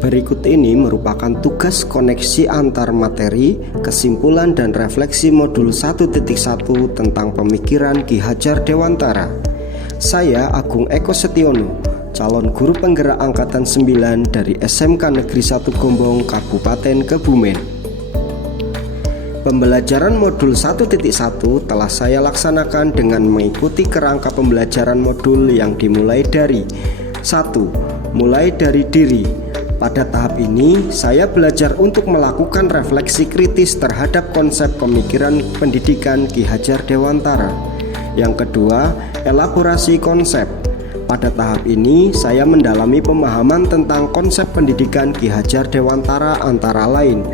Berikut ini merupakan tugas koneksi antar materi, kesimpulan dan refleksi modul 1.1 tentang pemikiran Ki Hadjar Dewantara. Saya Agung Eko Setiono, calon guru penggerak angkatan 9 dari SMK Negeri 1 Gombong, Kabupaten Kebumen. Pembelajaran modul 1.1 telah saya laksanakan dengan mengikuti kerangka pembelajaran modul yang dimulai dari 1. Mulai dari diri. Pada tahap ini, saya belajar untuk melakukan refleksi kritis terhadap konsep pemikiran pendidikan Ki Hadjar Dewantara. Yang kedua, elaborasi konsep. Pada tahap ini, saya mendalami pemahaman tentang konsep pendidikan Ki Hadjar Dewantara antara lain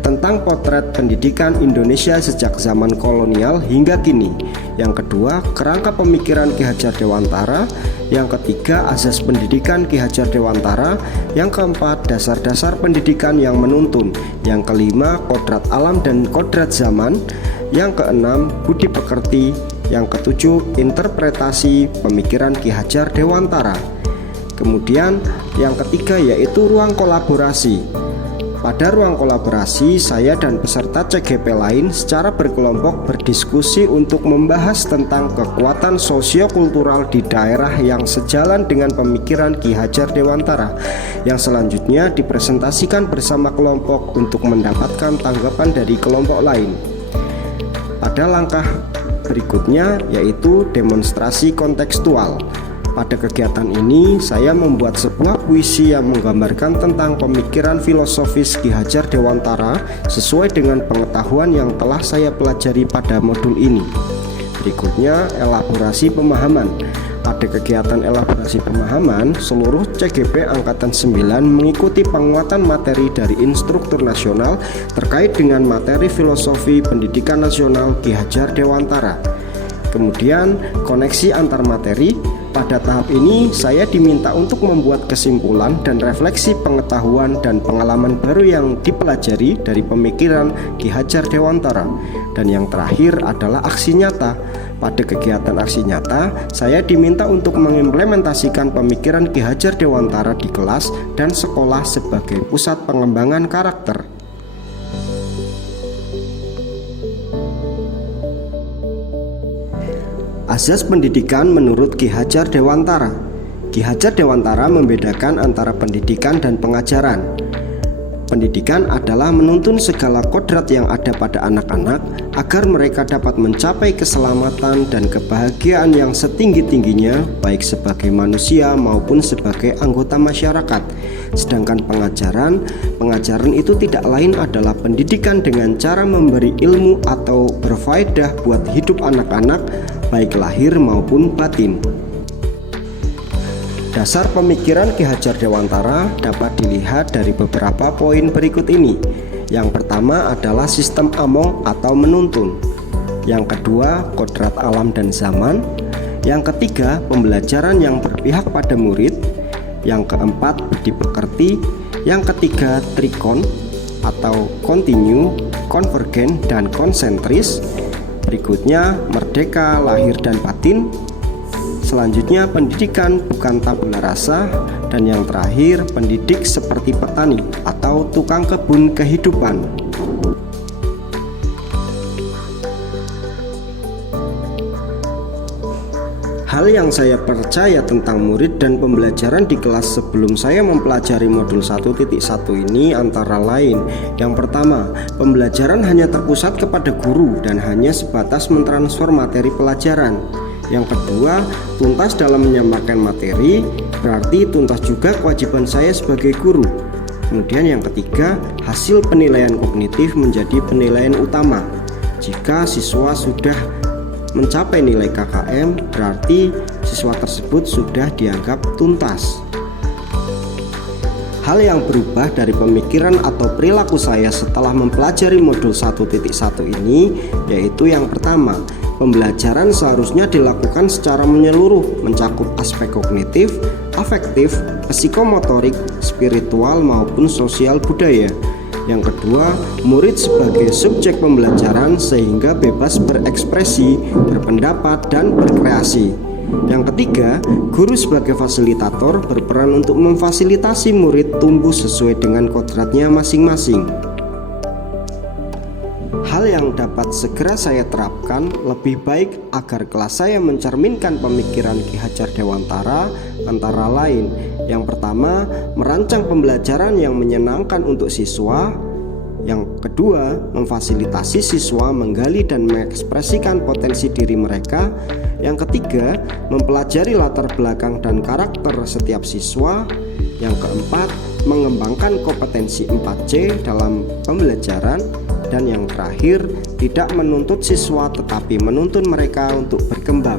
tentang potret pendidikan Indonesia sejak zaman kolonial hingga kini. Yang kedua, kerangka pemikiran Ki Hadjar Dewantara. Yang ketiga, azas pendidikan Ki Hadjar Dewantara. Yang keempat, dasar-dasar pendidikan yang menuntun. Yang kelima, kodrat alam dan kodrat zaman. Yang keenam, budi pekerti. Yang ketujuh, interpretasi pemikiran Ki Hadjar Dewantara. Kemudian yang ketiga yaitu ruang kolaborasi. Pada ruang kolaborasi, saya dan peserta CGP lain secara berkelompok berdiskusi untuk membahas tentang kekuatan sosiokultural di daerah yang sejalan dengan pemikiran Ki Hadjar Dewantara, yang selanjutnya dipresentasikan bersama kelompok untuk mendapatkan tanggapan dari kelompok lain. Pada langkah berikutnya yaitu demonstrasi kontekstual. Pada kegiatan ini, saya membuat sebuah puisi yang menggambarkan tentang pemikiran filosofis Ki Hadjar Dewantara sesuai dengan pengetahuan yang telah saya pelajari pada modul ini. Berikutnya, elaborasi pemahaman. Pada kegiatan elaborasi pemahaman, seluruh CGP Angkatan 9 mengikuti penguatan materi dari instruktur nasional terkait dengan materi filosofi pendidikan nasional Ki Hadjar Dewantara. Kemudian, koneksi antar materi. Pada tahap ini, saya diminta untuk membuat kesimpulan dan refleksi pengetahuan dan pengalaman baru yang dipelajari dari pemikiran Ki Hadjar Dewantara. Dan yang terakhir adalah aksi nyata. Pada kegiatan aksi nyata, saya diminta untuk mengimplementasikan pemikiran Ki Hadjar Dewantara di kelas dan sekolah sebagai pusat pengembangan karakter. Azas pendidikan menurut Ki Hadjar Dewantara. Ki Hadjar Dewantara membedakan antara pendidikan dan pengajaran. Pendidikan adalah menuntun segala kodrat yang ada pada anak-anak agar mereka dapat mencapai keselamatan dan kebahagiaan yang setinggi-tingginya, baik sebagai manusia maupun sebagai anggota masyarakat. Sedangkan pengajaran itu tidak lain adalah pendidikan dengan cara memberi ilmu atau berfaedah buat hidup anak-anak, baik lahir maupun batin. Dasar pemikiran Ki Hadjar Dewantara dapat dilihat dari beberapa poin berikut ini. Yang pertama adalah sistem among atau menuntun. Yang kedua, kodrat alam dan zaman. Yang ketiga, pembelajaran yang berpihak pada murid. Yang keempat, budi pekerti. Yang ketiga, trikon atau kontinu, konvergen, dan konsentris. Berikutnya, merdeka, lahir dan batin. Selanjutnya, pendidikan bukan tabula rasa. Dan yang terakhir, pendidik seperti petani atau tukang kebun kehidupan. Hal yang saya percaya tentang murid dan pembelajaran di kelas sebelum saya mempelajari modul 1.1 ini antara lain. Yang pertama, pembelajaran hanya terpusat kepada guru dan hanya sebatas mentransfer materi pelajaran. Yang kedua, tuntas dalam menyampaikan materi, berarti tuntas juga kewajiban saya sebagai guru. Kemudian yang ketiga, hasil penilaian kognitif menjadi penilaian utama. Jika siswa sudah mencapai nilai KKM, berarti siswa tersebut sudah dianggap tuntas. Hal yang berubah dari pemikiran atau perilaku saya setelah mempelajari modul 1.1 ini yaitu yang pertama, pembelajaran seharusnya dilakukan secara menyeluruh, mencakup aspek kognitif, afektif, psikomotorik, spiritual maupun sosial budaya. Yang kedua, murid sebagai subjek pembelajaran sehingga bebas berekspresi, berpendapat, dan berkreasi. Yang ketiga, guru sebagai fasilitator berperan untuk memfasilitasi murid tumbuh sesuai dengan kodratnya masing-masing. Hal yang dapat segera saya terapkan lebih baik agar kelas saya mencerminkan pemikiran Ki Hajar Dewantara antara lain: yang pertama, merancang pembelajaran yang menyenangkan untuk siswa. Yang kedua, memfasilitasi siswa menggali dan mengekspresikan potensi diri mereka. Yang ketiga, mempelajari latar belakang dan karakter setiap siswa. Yang keempat, mengembangkan kompetensi 4C dalam pembelajaran. Dan yang terakhir, tidak menuntut siswa tetapi menuntun mereka untuk berkembang.